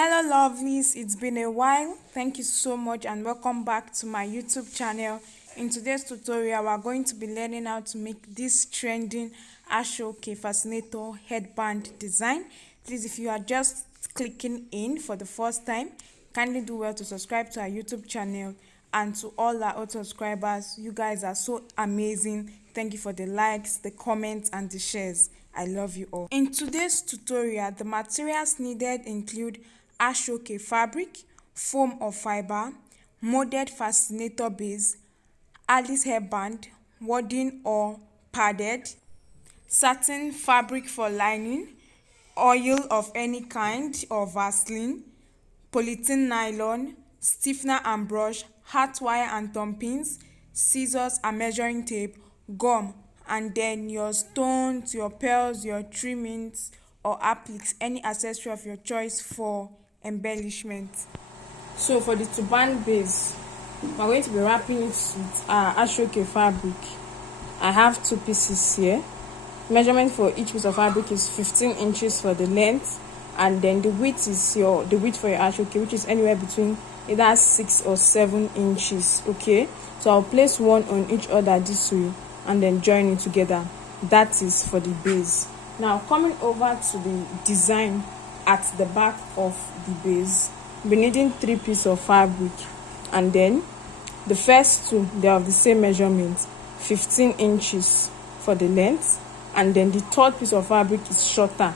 Hello lovelies, it's been a while. Thank you so much and welcome back to my YouTube channel. In today's tutorial, we are going to be learning how to make this trending Aso-oke Fascinator headband design. Please, if you are just clicking in for the first time, kindly do well to subscribe to our YouTube channel. And to all our old subscribers, you guys are so amazing. Thank you for the likes, the comments and the shares. I love you all. In today's tutorial, the materials needed include Aso-oke fabric, foam or fiber, molded fascinator base, Alice hairband, wadding or padded, satin fabric for lining, oil of any kind or Vaseline, polythene nylon, stiffener and brush, hot wire and thumb pins, scissors and measuring tape, gum, and then your stones, your pearls, your trimmings or appliques, any accessory of your choice for embellishment. So for the turban base, we're going to be wrapping it with Aso-oke fabric. I have two pieces here. Measurement for each piece of fabric is 15 inches for the length, and then the width is the width for your Aso-oke, which is anywhere between either 6 or 7 inches. Okay, so I'll place one on each other this way and then join it together. That is for the base. Now coming over to the design at the back of the base, we're needing 3 pieces of fabric, and then the first two, they are of the same measurement, 15 inches for the length, and then the third piece of fabric is shorter,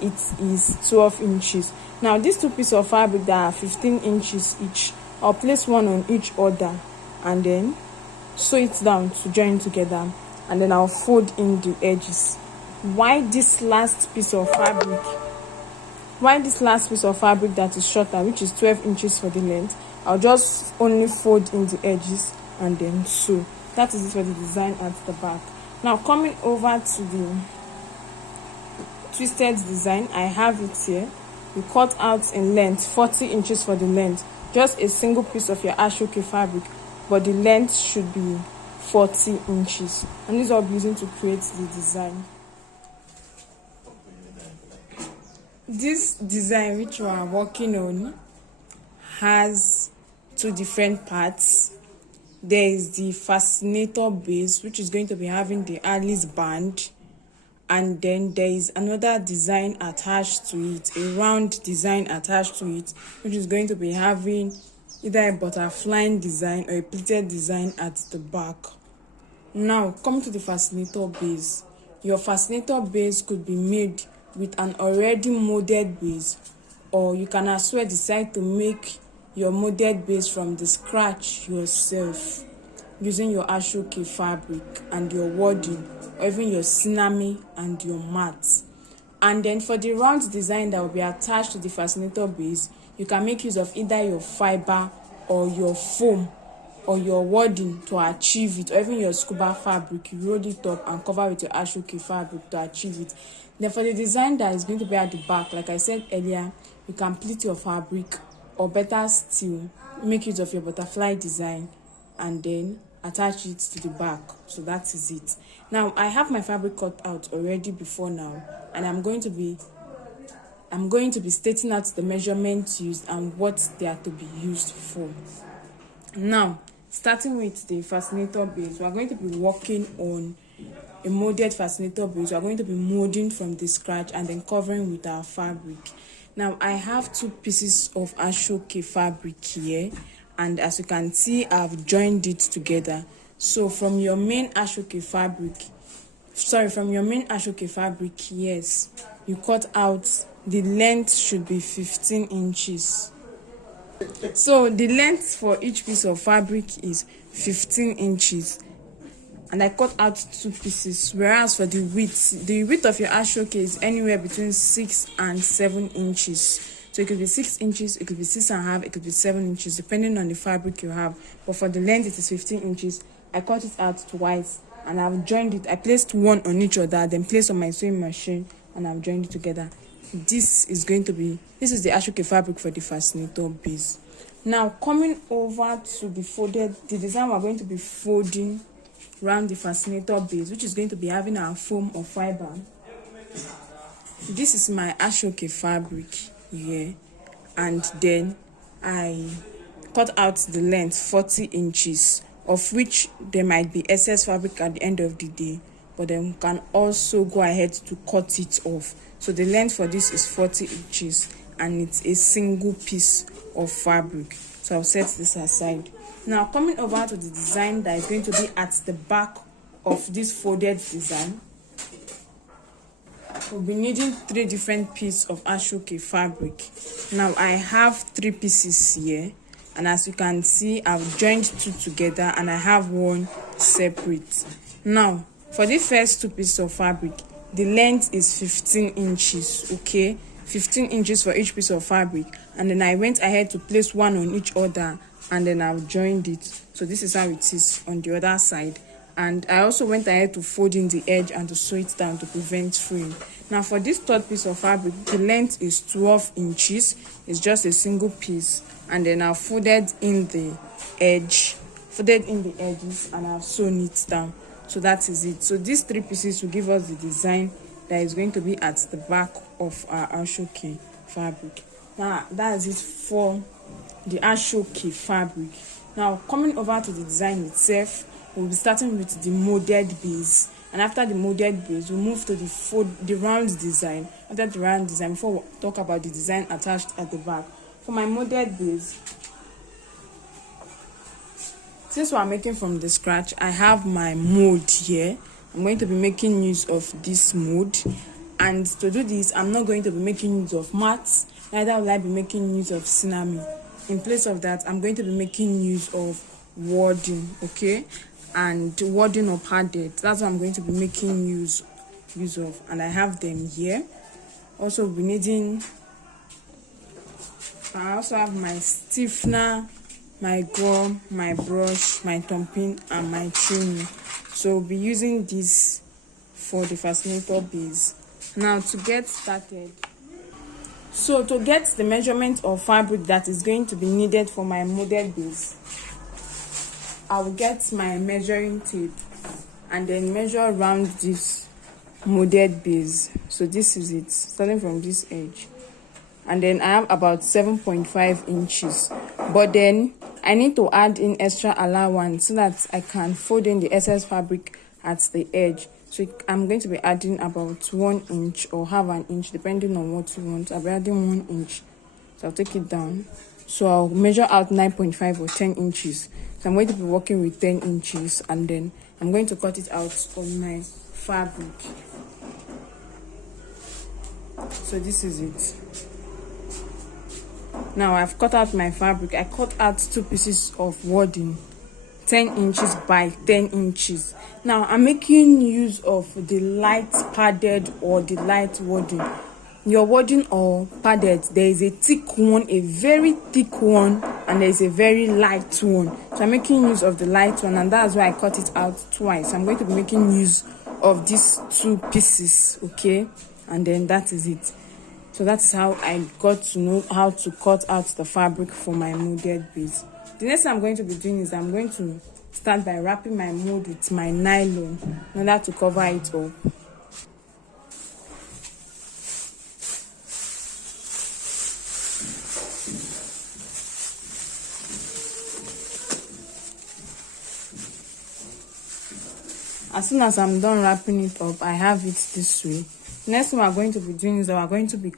it is 12 inches. Now these 2 pieces of fabric that are 15 inches each, I'll place one on each other and then sew it down to join together, and then I'll fold in the edges. Why this last piece of fabric that is shorter, which is 12 inches for the length, I'll just only fold in the edges and then sew. That is it for the design at the back. Now coming over to the twisted design, I have it here. We cut out in length 40 inches for the length, just a single piece of your Aso-oke fabric, but the length should be 40 inches, and this I'll be using to create the design. This design which we are working on has 2 different parts. There is the fascinator base, which is going to be having the Alice band, and then there is another design attached to it, a round design attached to it, which is going to be having either a butterfly design or a pleated design at the back. Now coming to the fascinator base, your fascinator base could be made with an already molded base, or you can as well decide to make your molded base from the scratch yourself using your Aso-oke fabric and your wadding, or even your cinnamon and your mats. And then for the round design that will be attached to the fascinator base, you can make use of either your fiber or your foam or your wadding to achieve it, or even your scuba fabric. You roll it up and cover with your Aso-oke fabric to achieve it. Then for the design that is going to be at the back, like I said earlier, you can pleat your fabric, or better still, make use of your butterfly design and then attach it to the back. So that is it. Now I have my fabric cut out already before now, and I'm going to be stating out the measurements used and what they are to be used for. Now starting with the fascinator base, we are going to be working on a molded fascinator base. We are going to be molding from the scratch and then covering with our fabric. Now I have 2 pieces of Aso-oke fabric here, and as you can see, I've joined it together. So from your main Aso-oke fabric, yes, you cut out, the length should be 15 inches. So the length for each piece of fabric is 15 inches, and I cut out 2 pieces, whereas for the width of your Aso-oke is anywhere between 6 and 7 inches. So it could be 6 inches, it could be 6.5, it could be 7 inches, depending on the fabric you have. But for the length, it is 15 inches. I cut it out twice, and I've joined it. I placed one on each other, then placed on my sewing machine, and I've joined it together. This is the Aso-oke fabric for the fascinator base. Now coming over to the design, we're going to be folding around the fascinator base, which is going to be having our foam or fiber. This is my Aso-oke fabric here, and then I cut out the length 40 inches, of which there might be excess fabric at the end of the day, but then we can also go ahead to cut it off. So the length for this is 40 inches and it's a single piece of fabric. So I'll set this aside. Now coming over to the design that is going to be at the back of this folded design, we'll be needing 3 different pieces of Aso-oke fabric. Now I have 3 pieces here, and as you can see, I've joined 2 together and I have 1 separate. Now for the first 2 pieces of fabric, the length is 15 inches, okay? 15 inches for each piece of fabric, and then I went ahead to place 1 on each other, and then I've joined it. So this is how it is on the other side. And I also went ahead to fold in the edge and to sew it down to prevent fraying. Now for this 3rd piece of fabric, the length is 12 inches. It's just a single piece, and then I've folded in the edges, and I've sewn it down. So that is it. So these 3 pieces will give us the design that is going to be at the back of our Aso-oke fabric. Now that is it for the Aso-oke fabric. Now coming over to the design itself, we'll be starting with the molded base, and after the molded base we'll move to the round design. After the round design, before we talk about the design attached at the back, for my molded base, since we're making from the scratch, I have my mold here. I'm going to be making use of this mold, and to do this I'm not going to be making use of mats, neither will I be making use of cinnamon. In place of that, I'm going to be making use of wording, okay, and wording or padded. That's what I'm going to be making use of, and I have them here. Also be needing, I also have my stiffener, my gum, my brush, my thumbpin, and my trimming. So we'll be using this for the Fascinator base. Now to get started, so to get the measurement of fabric that is going to be needed for my molded base, I will get my measuring tape and then measure around this molded base. So this is it, starting from this edge, and then I have about 7.5 inches, but then I need to add in extra allowance so that I can fold in the excess fabric at the edge. So I'm going to be adding about 1 inch or half an inch, depending on what you want. I'll be adding 1 inch. So I'll take it down. So I'll measure out 9.5 or 10 inches. So I'm going to be working with 10 inches, and then I'm going to cut it out on my fabric. So this is it. Now I've cut out my fabric. I cut out 2 pieces of wording, 10 inches by 10 inches. Now I'm making use of the light padded or the light wording. Your wording or padded, there is a thick one, a very thick one, and there is a very light one. So I'm making use of the light one, and that's why I cut it out twice. I'm going to be making use of these 2 pieces, okay, and then that is it. So that's how I got to know how to cut out the fabric for my molded base. The next thing I'm going to be doing is I'm going to start by wrapping my mold with my nylon in order to cover it up. As soon as I'm done wrapping it up, I have it this way. Next thing we're going to be doing is that we're going to be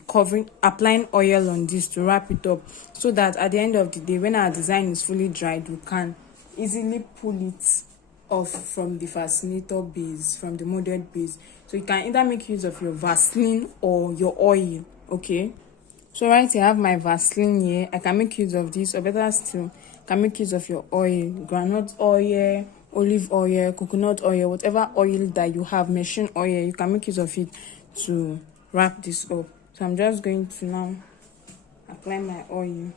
applying oil on this to wrap it up, so that at the end of the day, when our design is fully dried, we can easily pull it off from the Fascinator base, from the molded base. So you can either make use of your Vaseline or your oil, okay? So right here I have my Vaseline here. I can make use of this, or better still, I can make use of your oil, groundnut oil, olive oil, coconut oil, whatever oil that you have, machine oil, you can make use of it to wrap this up. So I'm just going to now apply my oil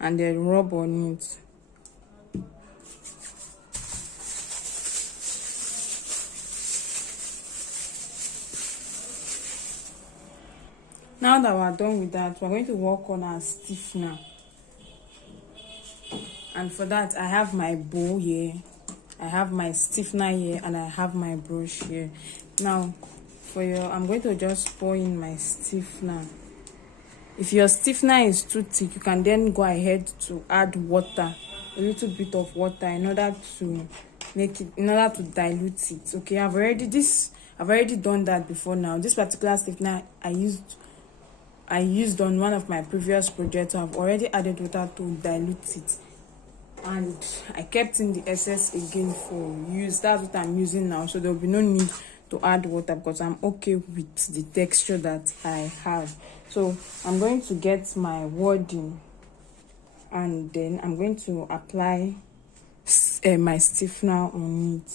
and then rub on it. Now that we're done with that, we're going to work on our stiffener. And for that, I have my bow here, I have my stiffener here, and I have my brush here. Now, I'm going to just pour in my stiffener If your stiffener is too thick, you can then go ahead to add water, a little bit of water, in order to dilute it. Okay, I've already done that before. Now this particular stiffener I used on one of my previous projects. So I've already added water to dilute it, and I kept in the excess again for use. That's what I'm using now, so there will be no need to add water because I'm okay with the texture that I have. So I'm going to get my wording, and then I'm going to apply my stiffener on it.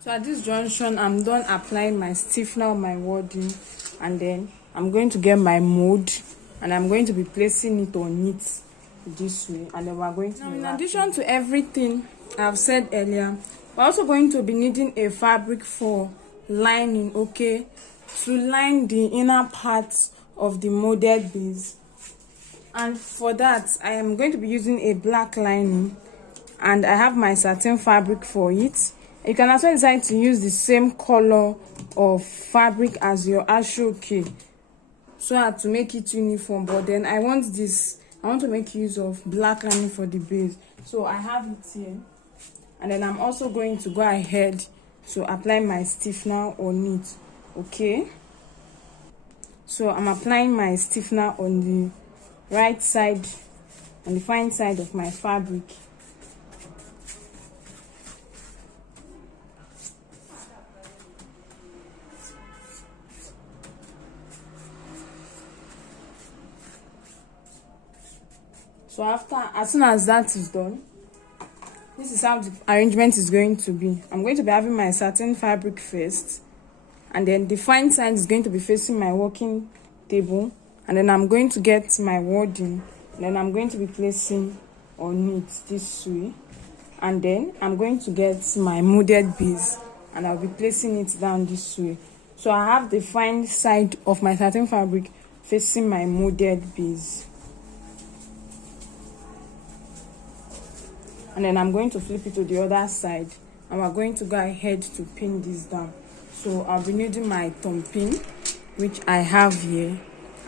So at this junction, I'm done applying my stiffener on my wording, and then I'm going to get my mold, and I'm going to be placing it on it this way, and then we're going to. Now, in addition to everything I've said earlier, we're also going to be needing a fabric for lining, okay, to line the inner parts of the molded base. And for that, I am going to be using a black lining, and I have my satin fabric for it. You can also decide to use the same color of fabric as your Ashoka, so as to make it uniform. But then I want to make use of black lining for the base, so I have it here. And then I'm also going to go ahead to apply my stiffener on it. Okay, so I'm applying my stiffener on the right side, on the fine side of my fabric. So as soon as that is done, this is how the arrangement is going to be. I'm going to be having my satin fabric first, and then the fine side is going to be facing my working table, and then I'm going to get my wording, and then I'm going to be placing on it this way, and then I'm going to get my molded base, and I'll be placing it down this way. So I have the fine side of my satin fabric facing my molded base. And then I'm going to flip it to the other side, and we're going to go ahead to pin this down. So I'll be needing my thumb pin, which I have here.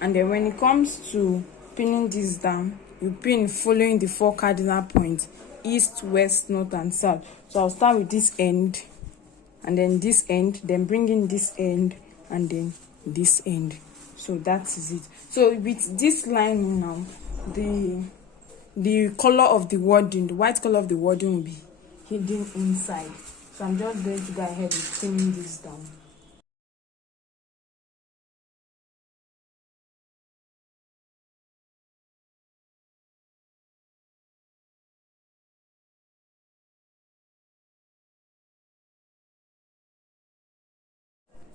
And then when it comes to pinning this down, you pin following the 4 cardinal points: east, west, north, and south. So I'll start with this end, and then this end, then bring in this end, and then this end. So that is it. So with this line now, the color of the wording, the white color of the wording, will be hidden inside. So I'm just going to go ahead and pinning this down.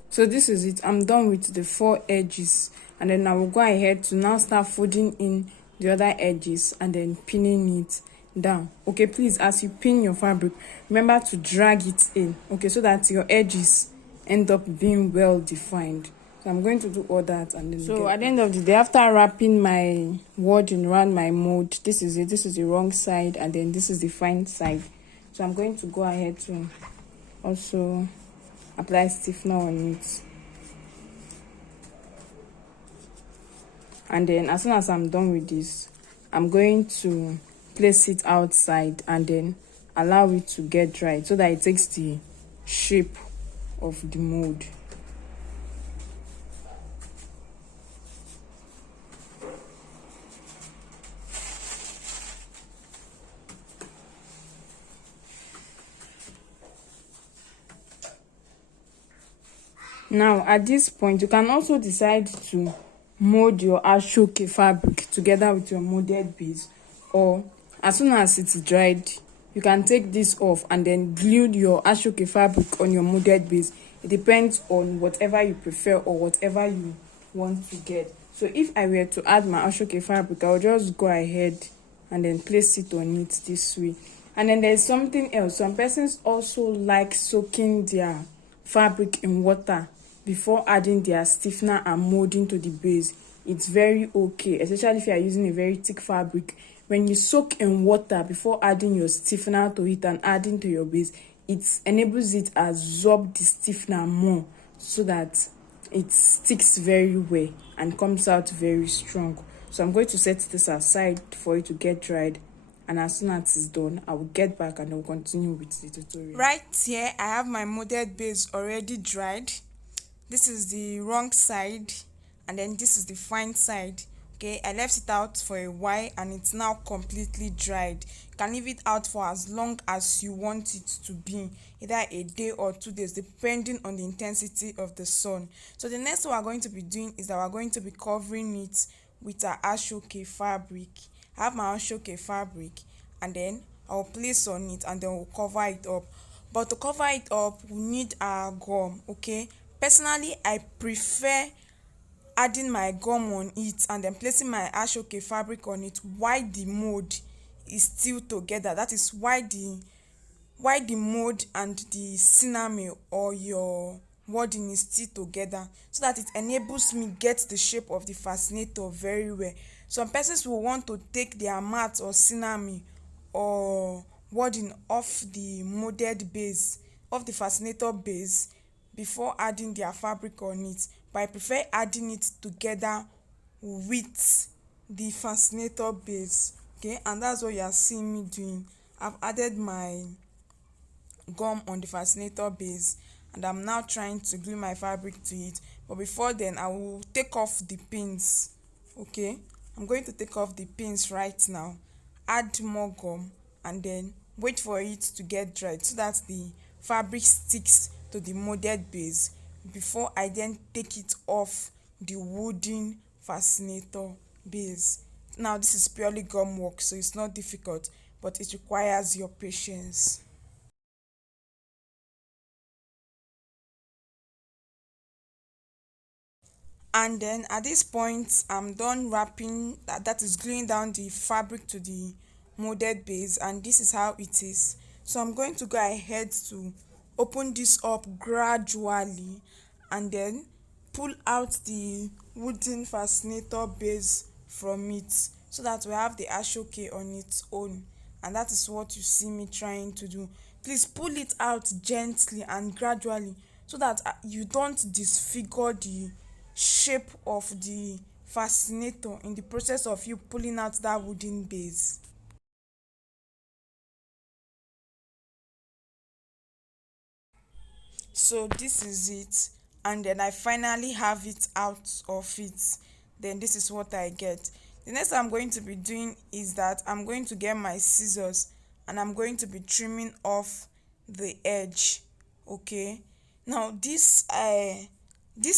So this is it. I'm done with the 4 edges, and then I will go ahead to now start folding in the other edges and then pinning it down. Okay, please, as you pin your fabric, remember to drag it in, okay, so that your edges end up being well defined. So I'm going to do all that, and then so at the end of the day, after wrapping my wording around my mold, this is it. This is the wrong side, and then this is the fine side. So I'm going to go ahead to also apply stiffener on it. And then as soon as I'm done with this, I'm going to place it outside and then allow it to get dry, so that it takes the shape of the mold. Now at this point, you can also decide to mold your Ashoka fabric together with your molded base, or as soon as it's dried, you can take this off and then glue your Ashoka fabric on your molded base. It depends on whatever you prefer or whatever you want to get. So if I were to add my Ashoka fabric, I'll just go ahead and then place it on it this way. And then there's something else. Some persons also like soaking their fabric in water before adding their stiffener and molding to the base. it's very okay, especially if you are using a very thick fabric. When you soak in water before adding your stiffener to it and adding to your base, it enables it absorb the stiffener more, so that it sticks very well and comes out very strong. So I'm going to set this aside for it to get dried, and as soon as it's done, I will get back and I will continue with the tutorial. Right here I have my molded base already dried. This is the wrong side, and then this is the fine side. Okay, I left it out for a while and it's now completely dried. You can leave it out for as long as you want it to be, either a day or 2 days, depending on the intensity of the sun. So the next thing we're going to be doing is that we're going to be covering it with our Aso-oke fabric. I have my Ashoka fabric, and then I'll place on it and then we'll cover it up. But to cover it up, we need our gum. Okay, personally I prefer adding my gum on it and then placing my Ashoka fabric on it while the mold is still together. That is why the mold and the cinnamon or your wording is still together, so that it enables me get the shape of the fascinator very well. Some persons will want to take their mat or cinnamon or wording off the molded base, of the fascinator base, before adding their fabric on it, but I prefer adding it together with the fascinator base. Okay, and that's what you are seeing me doing. I've added my gum on the fascinator base and I'm now trying to glue my fabric to it. But before then, I will take off the pins. Okay, I'm going to take off the pins right now, add more gum, and then wait for it to get dried so that the fabric sticks to the molded base before I then take it off the wooden fascinator base. Now this is purely gum work, so it's not difficult, but it requires your patience. And then at this point I'm done wrapping, that is gluing down the fabric to the molded base, and this is how it is. So I'm going to go ahead to open this up gradually and then pull out the wooden fascinator base from it, so that we have the Ashoka on its own. And that is what you see me trying to do. Please pull it out gently and gradually, so that you don't disfigure the shape of the fascinator in the process of you pulling out that wooden base. So this is it, and then I finally have it out of it. Then this is what I get. The next I'm going to be doing is that I'm going to get my scissors and I'm going to be trimming off the edge. Okay, now this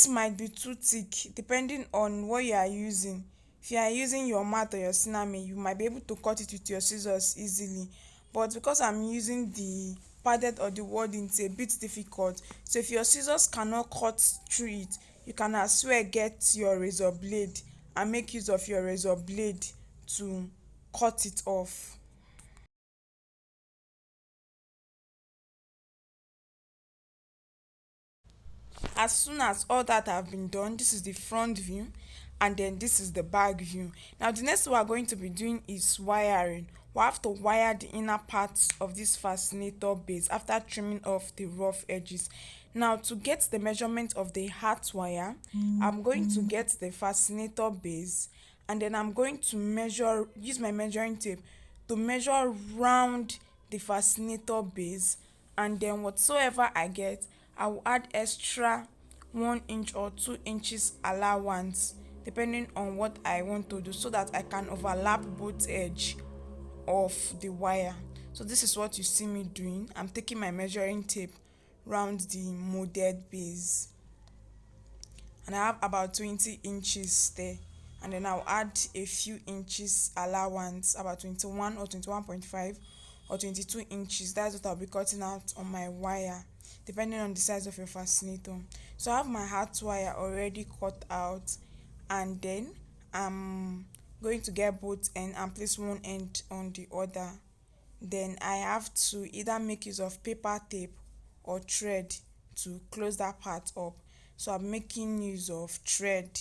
might be too thick depending on what you are using. If you are using your mat or your cinnamon, you might be able to cut it with your scissors easily, but because I'm using the padded or the wording, it's a bit difficult. So if your scissors cannot cut through it, you can as well get your razor blade and make use of your razor blade to cut it off. As soon as all that have been done, this is the front view and then this is the back view. Now the next we are going to be doing is wiring. We have to wire the inner parts of this fascinator base after trimming off the rough edges. Now to get the measurement of the heart wire, I'm going to get the fascinator base and then I'm going to use my measuring tape to measure round the fascinator base, and then whatsoever I get, I will add extra 1 inch or 2 inches allowance depending on what I want to do, so that I can overlap both edge of the wire. So this is what you see me doing. I'm taking my measuring tape round the molded base and I have about 20 inches there, and then I'll add a few inches allowance, about 21 or 21.5 or 22 inches. That's what I'll be cutting out on my wire depending on the size of your fascinator. So I have my heart wire already cut out, and then I'm going to get both end and place one end on the other. Then I have to either make use of paper tape or thread to close that part up. So I'm making use of thread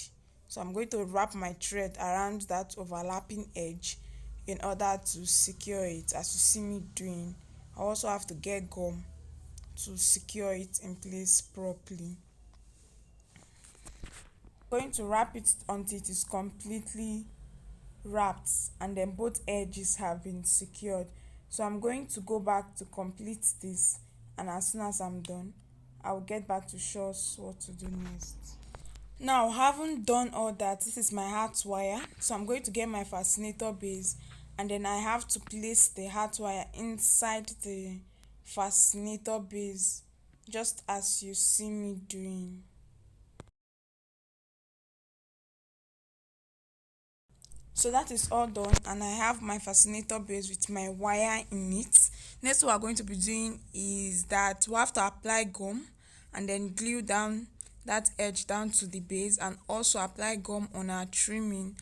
So I'm going to wrap my thread around that overlapping edge in order to secure it, as you see me doing. I also have to get gum to secure it in place properly. I'm going to wrap it until it is completely wrapped and then both edges have been secured. So I'm going to go back to complete this, and as soon as I'm done, I'll get back to show us what to do next. Now, having done all that, this is my heart wire. So I'm going to get my fascinator base, and then I have to place the heart wire inside the fascinator base, just as you see me doing. So that is all done, and I have my fascinator base with my wire in it. Next, what we're going to be doing is that we have to apply gum and then glue down that edge down to the base, and also apply gum on our trimming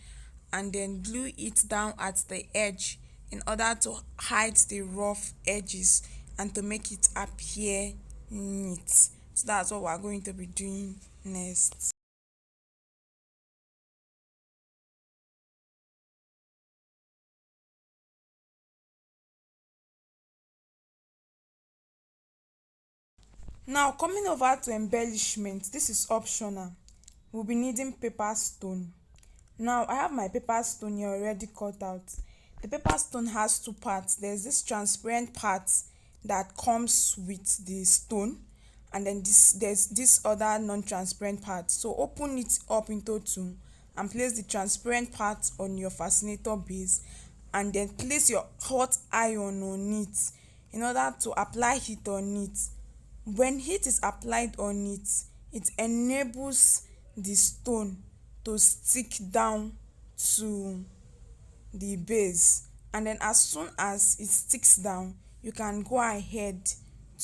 and then glue it down at the edge in order to hide the rough edges and to make it appear neat. So that's what we're going to be doing next. Now, coming over to embellishment, this is optional. We'll be needing paper stone. Now, I have my paper stone here already cut out. The paper stone has two parts. There's this transparent part that comes with the stone, and then there's this other non-transparent part. So open it up into two and place the transparent part on your fascinator base, and then place your hot iron on it in order to apply heat on it. When heat is applied on it, it enables the stone to stick down to the base, and then as soon as it sticks down, you can go ahead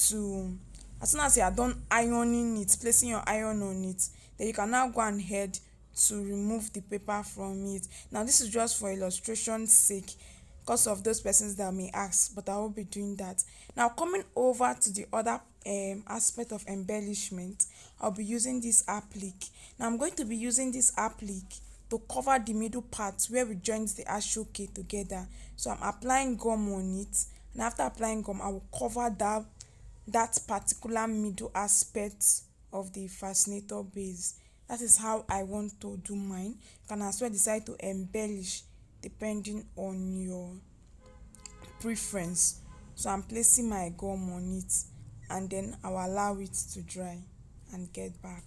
to, as soon as you are done ironing it, placing your iron on it, then you can now go ahead to remove the paper from it. Now, this is just for illustration's sake, because of those persons that may ask, but I will be doing that. Now, coming over to the other aspect of embellishment, I'll be using this applique. Now, I'm going to be using this applique to cover the middle part where we join the Ashoka together. So I'm applying gum on it, and after applying gum, I will cover that particular middle aspect of the fascinator base. That is how I want to do mine. You can as well decide to embellish depending on your preference. So I'm placing my gum on it, and then I'll allow it to dry and get back.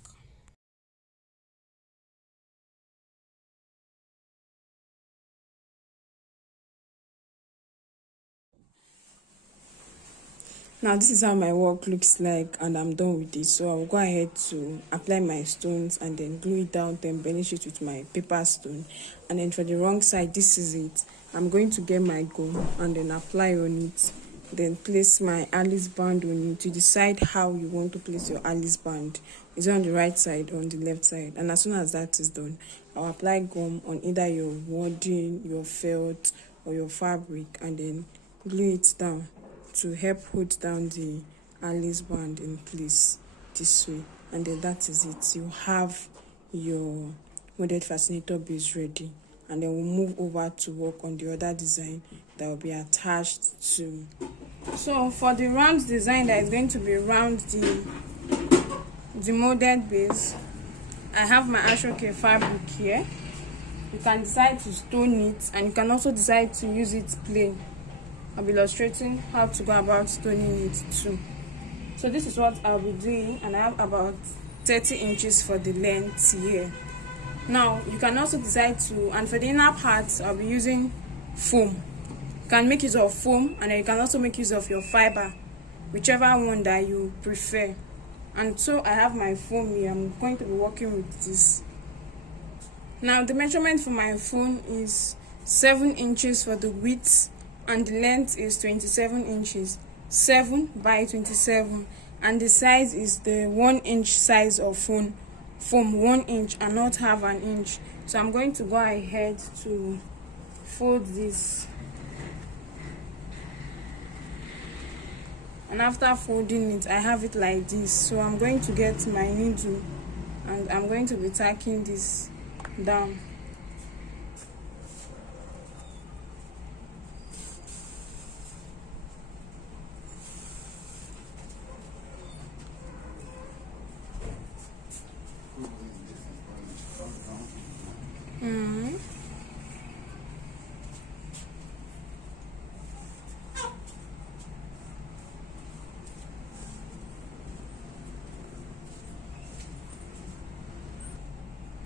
Now, this is how my work looks like, and I'm done with it. So I'll go ahead to apply my stones and then glue it down to embellish it with my paper stone. And then for the wrong side, this is it. I'm going to get my gum and then apply on it, then place my Alice band on it. To decide how you want to place your Alice band. Is it on the right side or on the left side? And as soon as that is done, I'll apply gum on either your wadding, your felt, or your fabric, and then glue it down to help hold down the Alice band in place this way. And then that is it. You have your molded fascinator base ready, and then we'll move over to work on the other design that will be attached to. So for the round design that is going to be around the molded base, I have my Ashoka fabric here. You can decide to stone it, and you can also decide to use it plain. I'll be illustrating how to go about stoning it too. So this is what I'll be doing, and I have about 30 inches for the length here. Now, you can also decide to, and for the inner part, I'll be using foam. You can make use of foam, and then you can also make use of your fiber, whichever one that you prefer. And so I have my foam here. I'm going to be working with this. Now, the measurement for my foam is 7 inches for the width, and the length is 27 inches, 7 by 27, and the size is the 1 inch size of foam 1 inch and not half an inch. So I'm going to go ahead to fold this, and after folding it, I have it like this. So I'm going to get my needle, and I'm going to be tacking this down.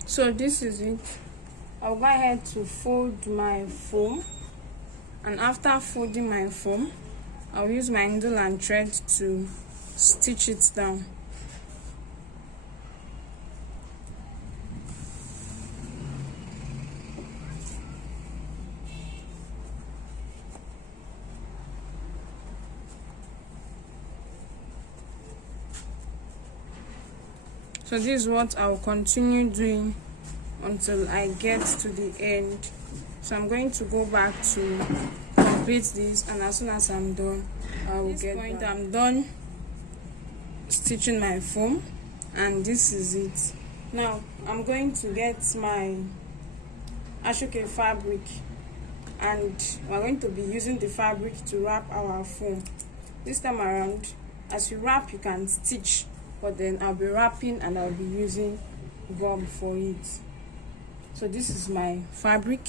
So this is it. I'll go ahead to fold my foam, and after folding my foam, I'll use my needle and thread to stitch it down. So this is what I'll continue doing until I get to the end. So I'm going to go back to complete this, and as soon as I'm done, I will get back. I'm done stitching my foam, and this is it. Now I'm going to get my Ashoka fabric, and we're going to be using the fabric to wrap our foam. This time around, as you wrap, you can stitch, but then I'll be wrapping and I'll be using gum for it. So this is my fabric,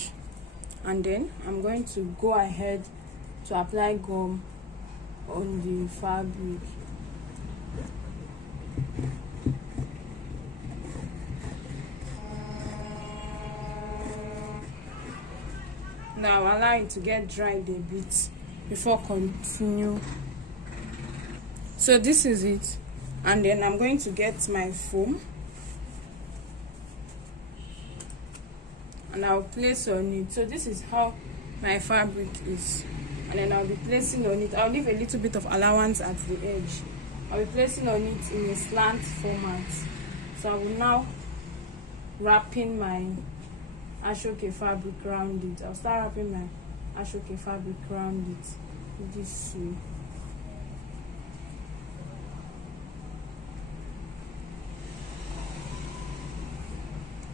and then I'm going to go ahead to apply gum on the fabric. Now allow it to get dried a bit before continue. So this is it, and then I'm going to get my foam and I'll place on it. So this is how my fabric is, and then I'll be placing on it. I'll leave a little bit of allowance at the edge. I'll be placing on it in a slant format. So I will now wrapping my Ashoka fabric around it. I'll start wrapping my Ashoka fabric around it this way.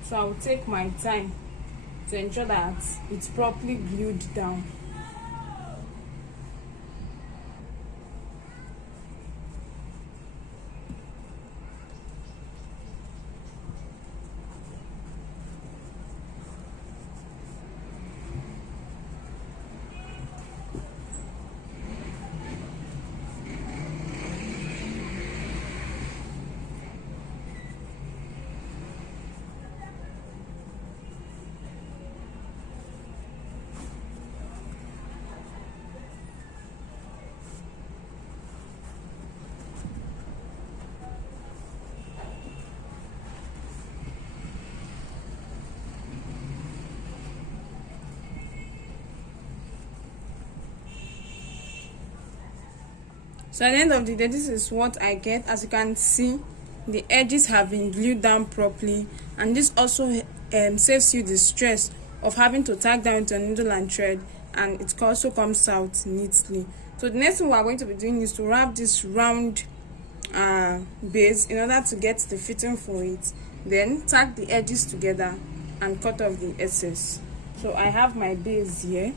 So I will take my time to ensure that it's properly glued down. So at the end of the day, this is what I get. As you can see, the edges have been glued down properly, and this also saves you the stress of having to tack down with your needle and thread, and it also comes out neatly. So the next thing we are going to be doing is to wrap this round base in order to get the fitting for it. Then tack the edges together and cut off the excess. So I have my base here,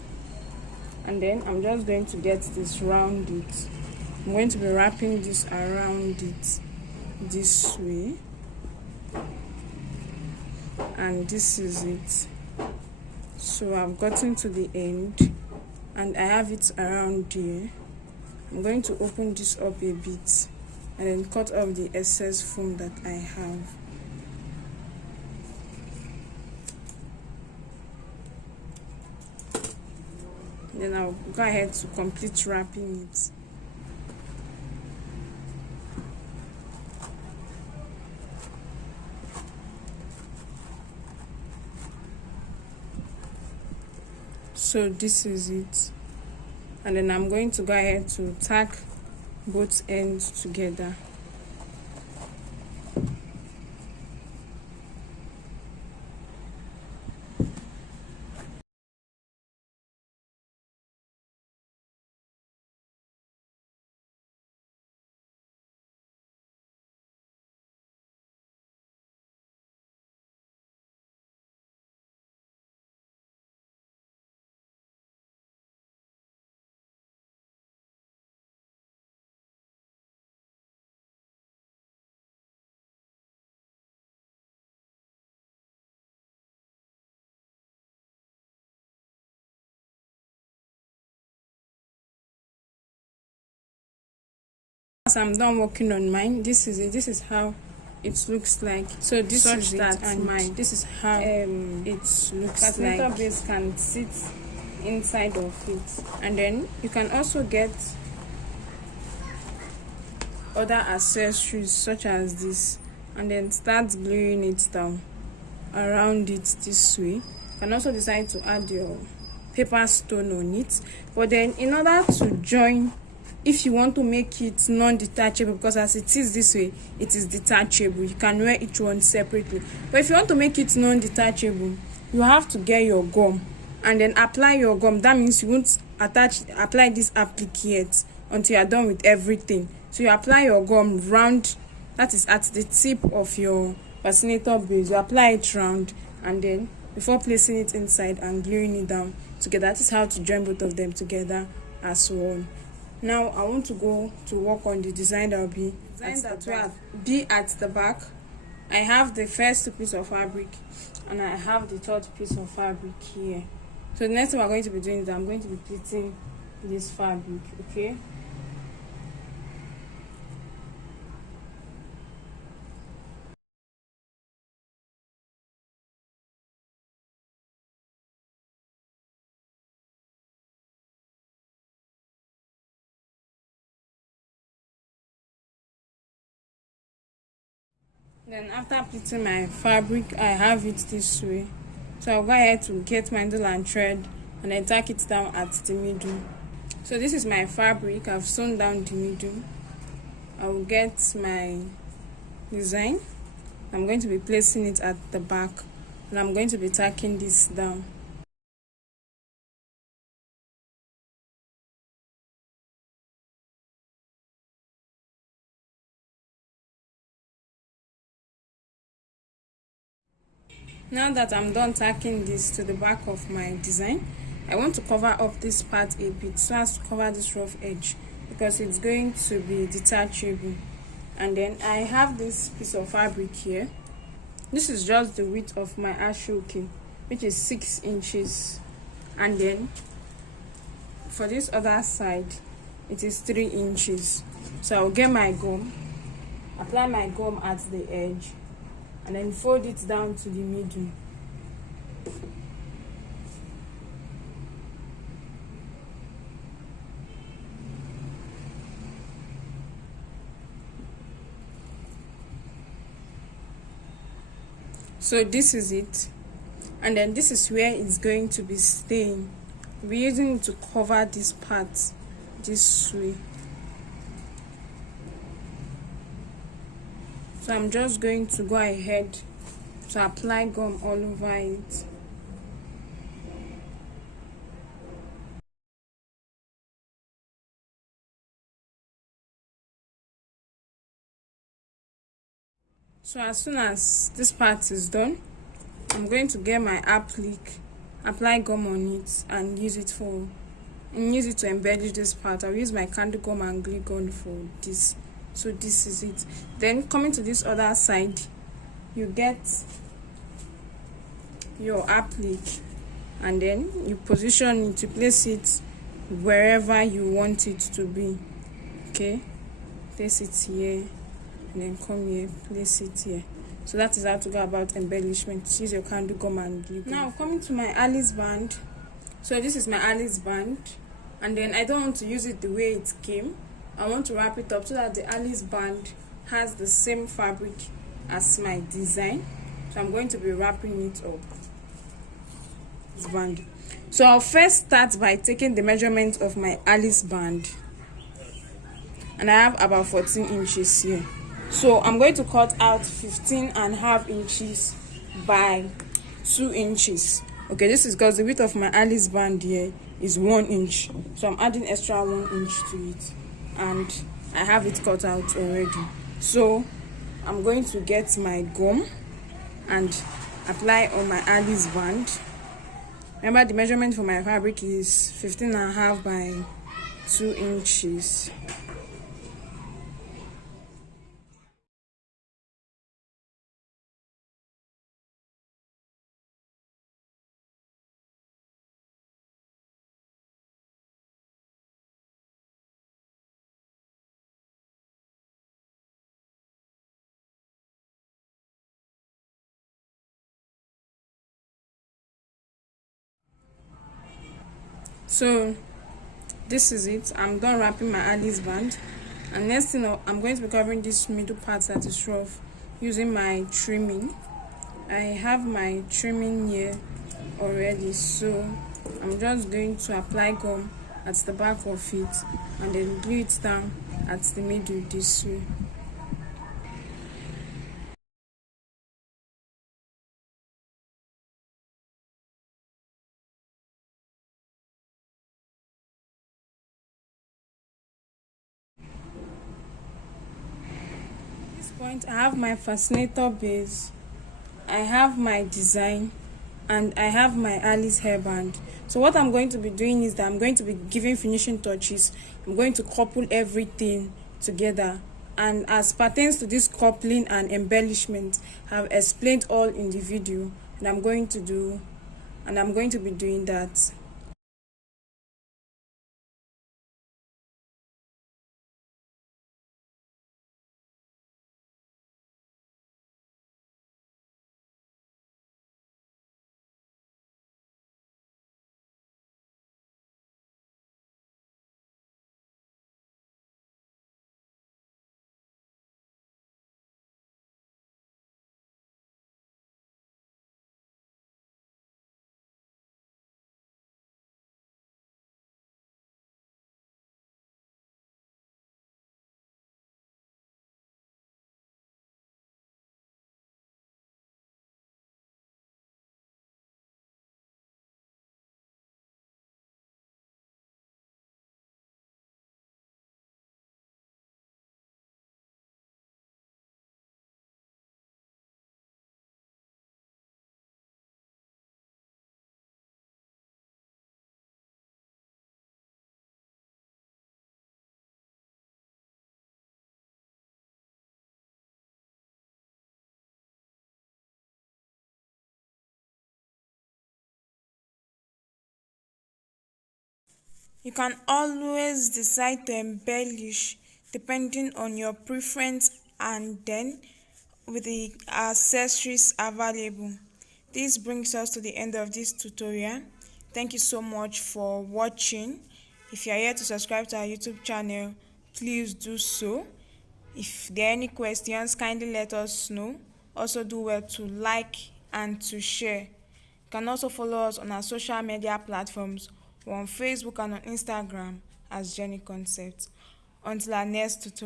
and then I'm just going to get this round it. I'm going to be wrapping this around it this way, and this is it. So I've gotten to the end and I have it around here. I'm going to open this up a bit and then cut off the excess foam that I have. Then I'll go ahead to complete wrapping it. So this is it, and then I'm going to go ahead to tack both ends together. I'm done working on mine, this is it. This is how it looks like. So this is that, and this is how it looks Fascinator like. Base can sit inside of it, and then you can also get other accessories such as this, and then start gluing it down around it this way. You can also decide to add your paper stone on it, but then in order to join, if you want to make it non-detachable, because as it is this way it is detachable, you can wear each one separately. But if you want to make it non-detachable, you have to get your gum and then apply your gum. That means you won't apply this applique yet until you are done with everything. So you apply your gum round, that is at the tip of your fascinator base. You apply it round, and then before placing it inside and gluing it down together. That is how to join both of them together as one. Now I want to go to work on the design that will be at the back. I have the first two pieces of fabric and I have the third piece of fabric here. So the next thing we're going to be doing is I'm going to be pleating this fabric, okay? Then after pleating my fabric, I have it this way. So I'll go ahead to get my needle and thread and then tack it down at the middle. So this is my fabric. I've sewn down the middle. I will get my design. I'm going to be placing it at the back, and I'm going to be tacking this down. Now that I'm done tacking this to the back of my design, I want to cover up this part a bit so as to cover this rough edge, because it's going to be detachable. And then I have this piece of fabric here. This is just the width of my Ashoka, which is 6 inches. And then for this other side, it is 3 inches. So I'll get my gum, apply my gum at the edge, and then fold it down to the middle. So this is it, and then this is where it's going to be staying. We're using it to cover this part this way. So I'm just going to go ahead to apply gum all over it. So as soon as this part is done, I'm going to get my applique, apply gum on it, and use it to embellish this part. I'll use my candle gum and glue gun for this. So this is it. Then coming to this other side, you get your applique, and then you position it to place it wherever you want it to be. Okay, place it here, and then come here, place it here. So that is how to go about embellishment. Use your candle gum and glue gun. Now coming to my Alice band. So this is my Alice band, and then I don't want to use it the way it came. I want to wrap it up so that the Alice band has the same fabric as my design. So I'm going to be wrapping it up. This band. So I'll first start by taking the measurement of my Alice band, and I have about 14 inches here. So I'm going to cut out 15.5 inches by 2 inches. Okay, this is because the width of my Alice band here is 1 inch. So I'm adding extra 1 inch to it, and I have it cut out already. So I'm going to get my gum and apply on my Alice band. Remember, the measurement for my fabric is 15.5 by 2 inches. So this is it. I'm done wrapping my Alice band, and next thing I'm going to be covering this middle part that is rough using my trimming. I have my trimming here already, so I'm just going to apply gum at the back of it and then glue it down at the middle this way. At this point, I have my fascinator base, I have my design, and I have my Alice hairband. So what I'm going to be doing is that I'm going to be giving finishing touches. I'm going to couple everything together, and as pertains to this coupling and embellishment, I've explained all in the video, and I'm going to be doing that. You can always decide to embellish depending on your preference and then with the accessories available. This brings us to the end of this tutorial. Thank you so much for watching. If you are here to subscribe to our YouTube channel, please do so. If there are any questions, kindly let us know. Also do well to like and to share. You can also follow us on our social media platforms. We're on Facebook and on Instagram as Jenny Concepts. Until our next tutorial.